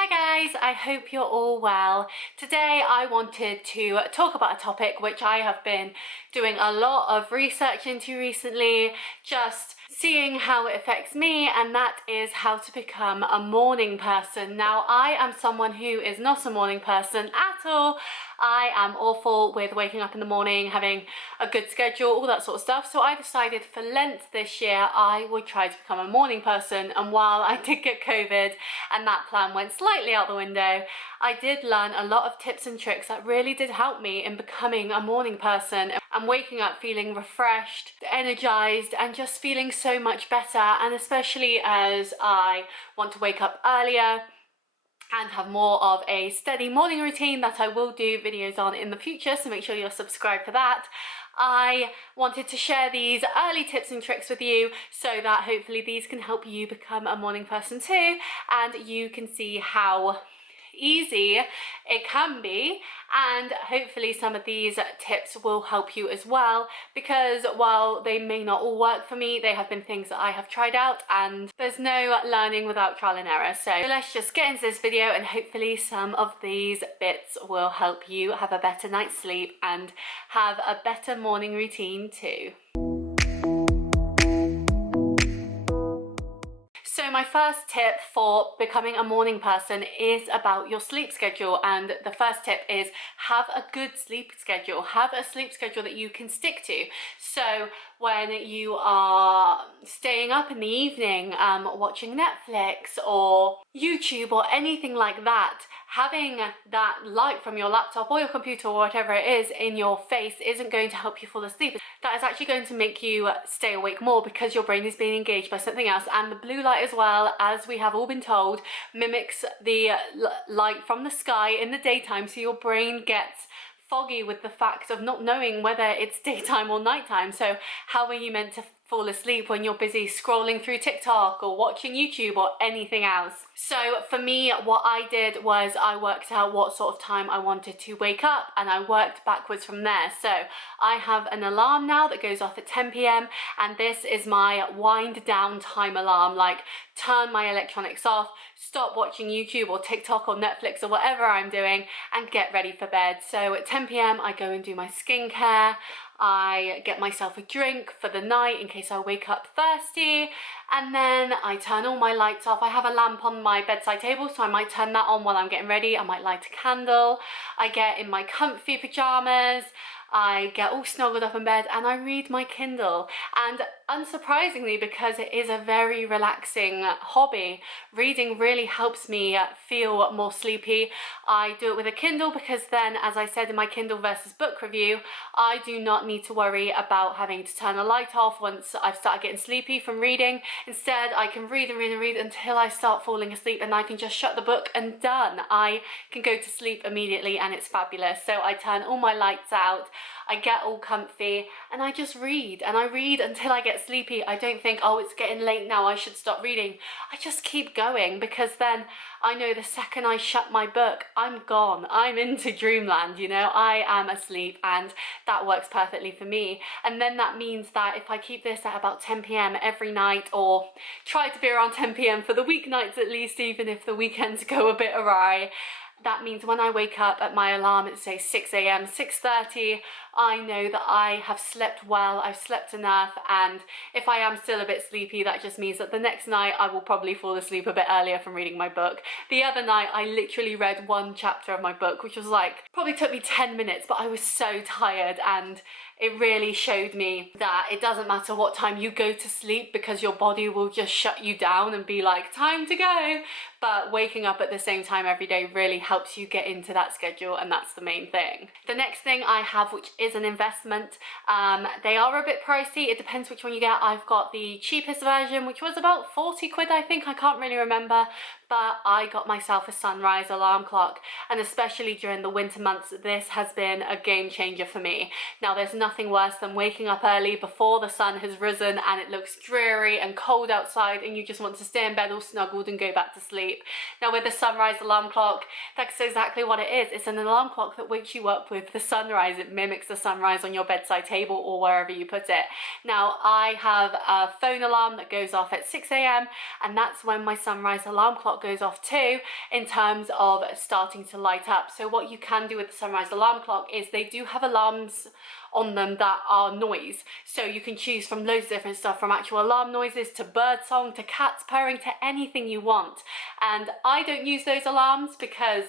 Hi guys, I hope you're all well. Today I wanted to talk about a topic which I have been doing a lot of research into recently, just seeing how it affects me, and that is how to become a morning person. Now, I am someone who is not a morning person at all. I am awful with waking up in the morning, having a good schedule, all that sort of stuff. So I decided for Lent this year, I would try to become a morning person. And while I did get COVID and that plan went slightly out the window, I did learn a lot of tips and tricks that really did help me in becoming a morning person and waking up feeling refreshed, energized, and just feeling so much better. And especially as I want to wake up earlier and have more of a steady morning routine that I will do videos on in the future, so make sure you're subscribed for that. I wanted to share these early tips and tricks with you so that hopefully these can help you become a morning person too, and you can see how easy it can be, and hopefully some of these tips will help you as well, because while they may not all work for me, they have been things that I have tried out, and there's no learning without trial and error. So let's just get into this video, and hopefully some of these bits will help you have a better night's sleep and have a better morning routine too. So my first tip for becoming a morning person is about your sleep schedule, and the first tip is have a good sleep schedule. Have a sleep schedule that you can stick to. So when you are staying up in the evening watching Netflix or YouTube or anything like that, having that light from your laptop or your computer or whatever it is in your face isn't going to help you fall asleep. That is actually going to make you stay awake more, because your brain is being engaged by something else, and the blue light, as well, as we have all been told, mimics the light from the sky in the daytime, so your brain gets foggy with the fact of not knowing whether it's daytime or nighttime. So how are you meant to fall asleep when you're busy scrolling through TikTok or watching YouTube or anything else? So for me, what I did was I worked out what sort of time I wanted to wake up, and I worked backwards from there. So I have an alarm now that goes off at 10 p.m. and this is my wind down time alarm, like turn my electronics off, stop watching YouTube or TikTok or Netflix or whatever I'm doing, and get ready for bed. So at 10 p.m. I go and do my skincare. I get myself a drink for the night in case I wake up thirsty, and then I turn all my lights off. I have a lamp on my bedside table, so I might turn that on while I'm getting ready. I might light a candle. I get in my comfy pajamas. I get all snuggled up in bed and I read my Kindle. And unsurprisingly, because it is a very relaxing hobby, reading really helps me feel more sleepy. I do it with a Kindle because then, as I said in my Kindle versus book review, I do not need to worry about having to turn a light off once I've started getting sleepy from reading. Instead, I can read and read and read until I start falling asleep, and I can just shut the book and done. I can go to sleep immediately and it's fabulous. So I turn all my lights out, I get all comfy, and I just read, and I read until I get sleepy. I don't think, oh, it's getting late now, I should stop reading. I just keep going, because then I know the second I shut my book, I'm gone. I'm into dreamland, you know, I am asleep, and that works perfectly for me. And then that means that if I keep this at about 10 p.m. every night, or try to be around 10 p.m. for the weeknights at least, even if the weekends go a bit awry, that means when I wake up at my alarm at say 6 a.m, 6:30, I know that I have slept well, I've slept enough, and if I am still a bit sleepy, that just means that the next night I will probably fall asleep a bit earlier from reading my book. The other night I literally read one chapter of my book, which was like, probably took me 10 minutes, but I was so tired, and it really showed me that it doesn't matter what time you go to sleep, because your body will just shut you down and be like, time to go. But waking up at the same time every day really helps you get into that schedule, and that's the main thing. The next thing I have, which is an investment, they are a bit pricey. It depends which one you get. I've got the cheapest version, which was about 40 quid, I think. I can't really remember. But I got myself a sunrise alarm clock, and especially during the winter months, this has been a game changer for me. Now, there's nothing worse than waking up early before the sun has risen and it looks dreary and cold outside, and you just want to stay in bed all snuggled and go back to sleep. Now, with the sunrise alarm clock, that's exactly what it is. It's an alarm clock that wakes you up with the sunrise. It mimics the sunrise on your bedside table or wherever you put it. Now, I have a phone alarm that goes off at 6 a.m, and that's when my sunrise alarm clock clock goes off too, in terms of starting to light up. So what you can do with the sunrise alarm clock is they do have alarms on them that are noise. So you can choose from loads of different stuff, from actual alarm noises to bird song to cats purring to anything you want. And I don't use those alarms because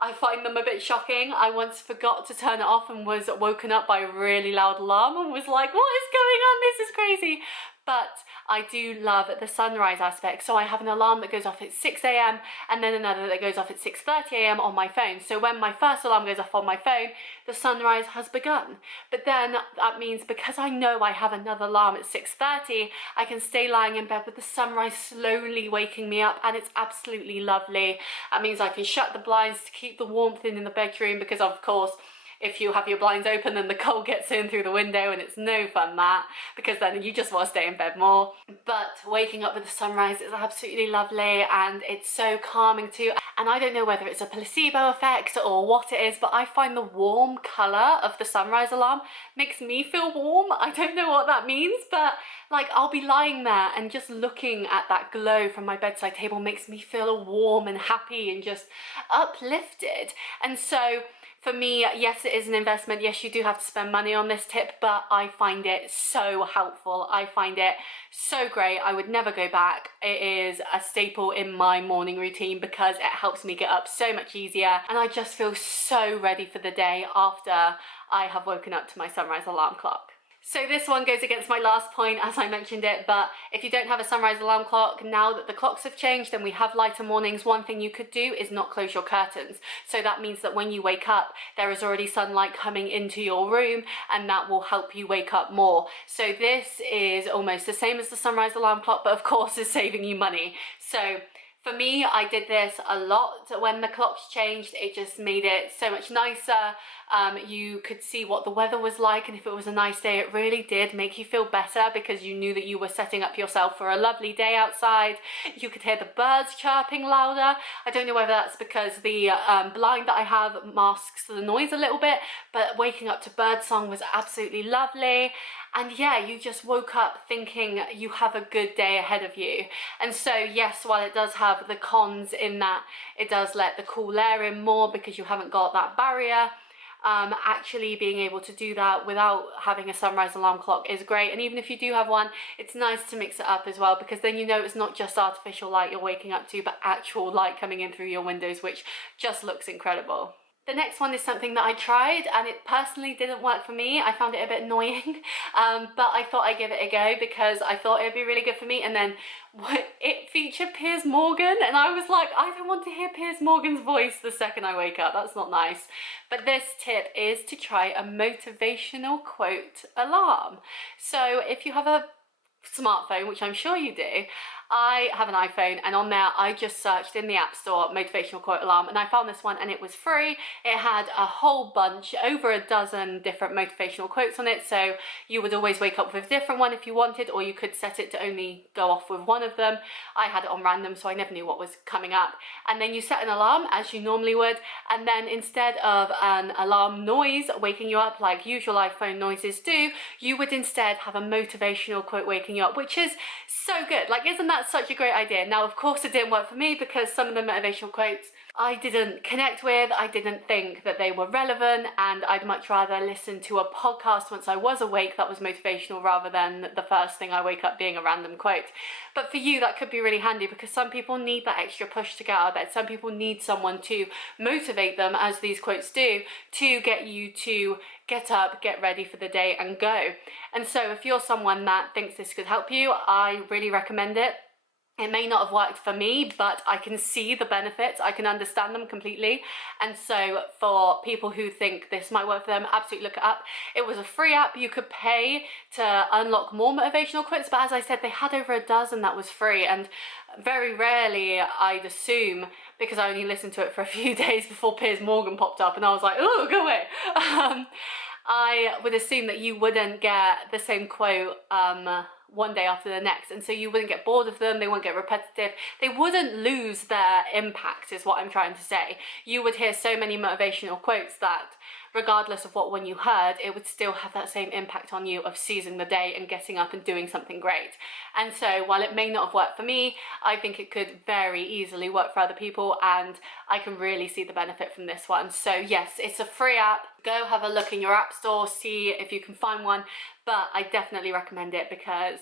I find them a bit shocking. I once forgot to turn it off and was woken up by a really loud alarm and was like, what is going on? This is crazy. But I do love the sunrise aspect. So I have an alarm that goes off at 6 a.m. and then another that goes off at 6:30 a.m. on my phone. So when my first alarm goes off on my phone, the sunrise has begun. But then that means because I know I have another alarm at 6:30, I can stay lying in bed with the sunrise slowly waking me up, and it's absolutely lovely. That means I can shut the blinds to keep the warmth in the bedroom, because of course, if you have your blinds open, then the cold gets in through the window, and it's no fun that, because then you just want to stay in bed more. But waking up with the sunrise is absolutely lovely, and it's so calming too. And I don't know whether it's a placebo effect or what it is, but I find the warm colour of the sunrise alarm makes me feel warm. I don't know what that means, but like I'll be lying there and just looking at that glow from my bedside table makes me feel warm and happy and just uplifted. And so for me, yes, it is an investment. Yes, you do have to spend money on this tip, but I find it so helpful. I find it so great. I would never go back. It is a staple in my morning routine because it helps me get up so much easier, and I just feel so ready for the day after I have woken up to my sunrise alarm clock. So this one goes against my last point, as I mentioned it, but if you don't have a sunrise alarm clock, now that the clocks have changed and we have lighter mornings, one thing you could do is not close your curtains. So that means that when you wake up, there is already sunlight coming into your room, and that will help you wake up more. So this is almost the same as the sunrise alarm clock, but of course is saving you money. So for me, I did this a lot when the clocks changed. It just made it so much nicer. You could see what the weather was like, and if it was a nice day, it really did make you feel better because you knew that you were setting up yourself for a lovely day outside. You could hear the birds chirping louder. I don't know whether that's because the blind that I have masks the noise a little bit, but waking up to bird song was absolutely lovely. And yeah, you just woke up thinking you have a good day ahead of you. And so yes, while it does have the cons in that it does let the cool air in more because you haven't got that barrier, actually being able to do that without having a sunrise alarm clock is great. And even if you do have one, it's nice to mix it up as well, because then you know it's not just artificial light you're waking up to, but actual light coming in through your windows, which just looks incredible. The next one is something that I tried and it personally didn't work for me. I found it a bit annoying, but I thought I'd give it a go because I thought it'd be really good for me. And then it featured Piers Morgan, and I was like, I don't want to hear Piers Morgan's voice the second I wake up. That's not nice. But this tip is to try a motivational quote alarm. So if you have a smartphone, which I'm sure you do, I have an iPhone, and on there I just searched in the App Store motivational quote alarm, and I found this one and it was free. It had a whole bunch, over a dozen different motivational quotes on it, so you would always wake up with a different one if you wanted, or you could set it to only go off with one of them. I had it on random, so I never knew what was coming up. And then you set an alarm as you normally would, and then instead of an alarm noise waking you up like usual iPhone noises do, you would instead have a motivational quote waking you up, which is so good. Like, isn't that such a great idea? Now, of course, it didn't work for me because some of the motivational quotes I didn't connect with. I didn't think that they were relevant, and I'd much rather listen to a podcast once I was awake that was motivational rather than the first thing I wake up being a random quote. But for you, that could be really handy because some people need that extra push to get out of bed. Some people need someone to motivate them, as these quotes do, to get you to get up, get ready for the day and go. And so if you're someone that thinks this could help you, I really recommend it. It may not have worked for me, but I can see the benefits. I can understand them completely. And so for people who think this might work for them, absolutely look it up. It was a free app. You could pay to unlock more motivational quotes, but as I said, they had over a dozen that was free. And very rarely, I'd assume, because I only listened to it for a few days before Piers Morgan popped up and I was like, oh, go away. I would assume that you wouldn't get the same quote one day after the next, and so you wouldn't get bored of them, they wouldn't get repetitive, they wouldn't lose their impact, is what I'm trying to say. You would hear so many motivational quotes that regardless of what one you heard, it would still have that same impact on you of seizing the day and getting up and doing something great. And so while it may not have worked for me, I think it could very easily work for other people, and I can really see the benefit from this one. So yes, it's a free app. Go have a look in your app store, see if you can find one, but I definitely recommend it because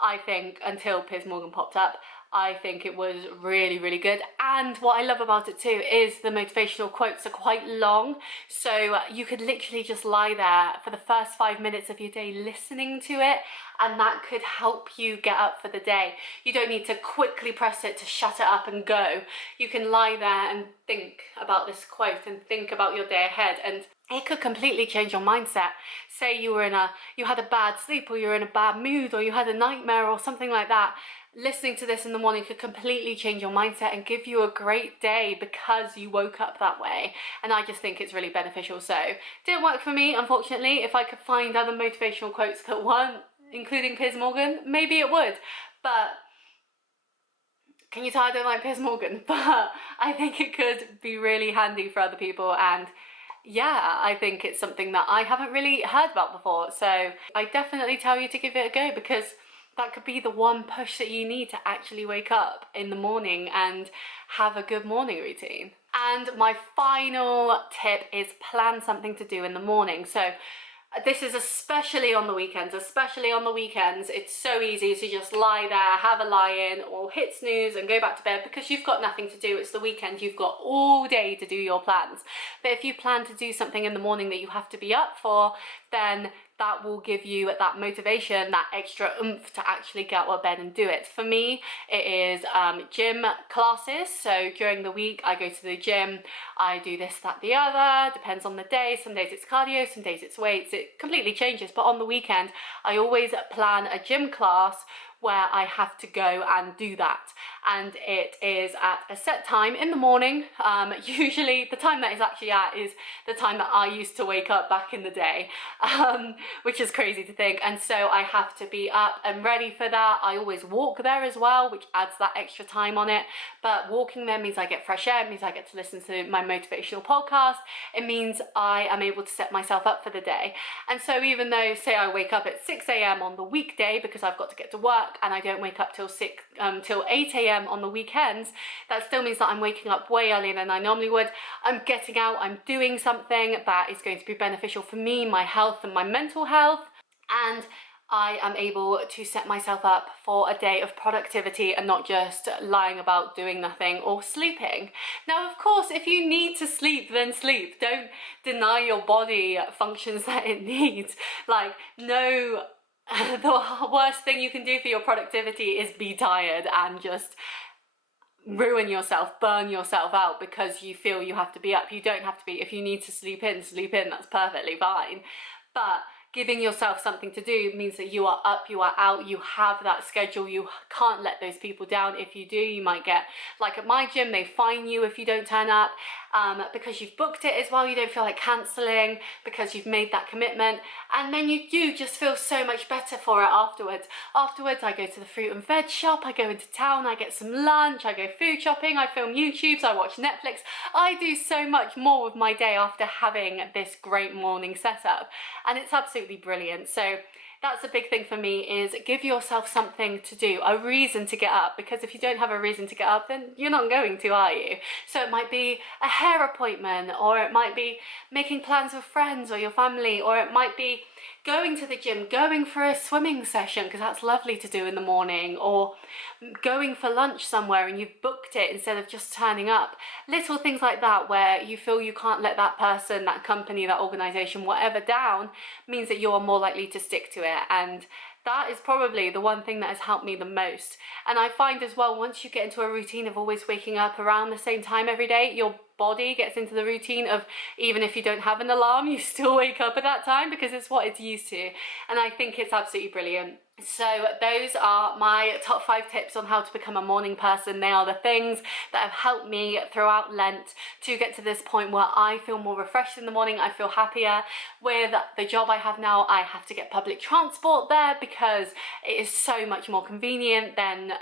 I think until Piers Morgan popped up, I think it was really, really good. And what I love about it too is the motivational quotes are quite long. So you could literally just lie there for the first 5 minutes of your day listening to it, and that could help you get up for the day. You don't need to quickly press it to shut it up and go. You can lie there and think about this quote and think about your day ahead, and it could completely change your mindset. Say you had a bad sleep, or you're in a bad mood, or you had a nightmare or something like that. Listening to this in the morning could completely change your mindset and give you a great day because you woke up that way. And I just think it's really beneficial. So didn't work for me, unfortunately. If I could find other motivational quotes that weren't including Piers Morgan, maybe it would. But can you tell I don't like Piers Morgan? But I think it could be really handy for other people, and yeah, I think it's something that I haven't really heard about before. So I definitely tell you to give it a go, because that could be the one push that you need to actually wake up in the morning and have a good morning routine. And my final tip is plan something to do in the morning. So this is especially on the weekends. It's so easy to just lie there, have a lie-in, or hit snooze and go back to bed because you've got nothing to do. It's the weekend, you've got all day to do your plans. But if you plan to do something in the morning that you have to be up for, then that will give you that motivation, that extra oomph to actually get out of bed and do it. For me, it is gym classes. So during the week, I go to the gym, I do this, that, the other, depends on the day. Some days it's cardio, some days it's weights, it completely changes. But on the weekend, I always plan a gym class where I have to go and do that, and it is at a set time in the morning. Usually the time that is actually at is the time that I used to wake up back in the day, which is crazy to think, and so I have to be up and ready for that. I always walk there as well, which adds that extra time on it, but walking there means I get fresh air, it means I get to listen to my motivational podcast, it means I am able to set myself up for the day. And so even though, say I wake up at 6 a.m. on the weekday because I've got to get to work, and I don't wake up till 8 a.m. on the weekends, that still means that I'm waking up way earlier than I normally would. I'm getting out, I'm doing something that is going to be beneficial for me, my health and my mental health, and I am able to set myself up for a day of productivity and not just lying about doing nothing or sleeping. Now, of course, if you need to sleep, then sleep. Don't deny your body functions that it needs. Like, no, the worst thing you can do for your productivity is be tired and just ruin yourself, burn yourself out because you feel you have to be up. You don't have to be. If you need to sleep in, that's perfectly fine. But giving yourself something to do means that you are up, you are out, you have that schedule, you can't let those people down. If you do, you might get, like at my gym, they fine you if you don't turn up, because you've booked it as well. You don't feel like cancelling because you've made that commitment, and then you do just feel so much better for it afterwards. Afterwards, I go to the fruit and veg shop, I go into town, I get some lunch, I go food shopping, I film YouTubes, I watch Netflix. I do so much more with my day after having this great morning setup, and it's absolutely brilliant. So that's a big thing for me, is give yourself something to do, a reason to get up, because if you don't have a reason to get up, then you're not going to, are you? So it might be a hair appointment, or it might be making plans with friends or your family, or it might be going to the gym, going for a swimming session because that's lovely to do in the morning, or going for lunch somewhere and you've booked it instead of just turning up. Little things like that where you feel you can't let that person, that company, that organisation, whatever down, means that you're more likely to stick to it. And that is probably the one thing that has helped me the most. And I find as well, once you get into a routine of always waking up around the same time every day, your body gets into the routine of, even if you don't have an alarm, you still wake up at that time because it's what it's used to. And I think it's absolutely brilliant. So those are my top 5 tips on how to become a morning person. They are the things that have helped me throughout Lent to get to this point where I feel more refreshed in the morning. I feel happier. With the job I have now, I have to get public transport there because it is so much more convenient than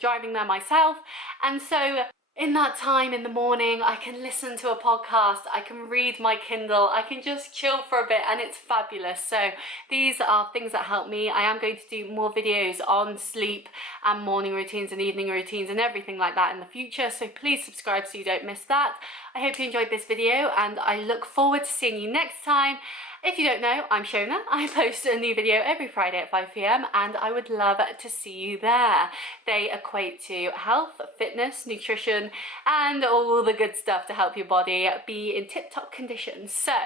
driving there myself. And so In that time in the morning, I can listen to a podcast, I can read my Kindle, I can just chill for a bit, and it's fabulous. So these are things that help me. I am going to do more videos on sleep and morning routines and evening routines and everything like that in the future, so please subscribe so you don't miss that. I hope you enjoyed this video, and I look forward to seeing you next time. If you don't know, I'm Shona. I post a new video every Friday at 5 p.m. and I would love to see you there. They equate to health, fitness, nutrition, and all the good stuff to help your body be in tip-top condition. So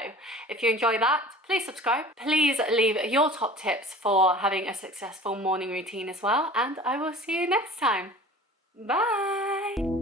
if you enjoy that, please subscribe. Please leave your top tips for having a successful morning routine as well, and I will see you next time. Bye!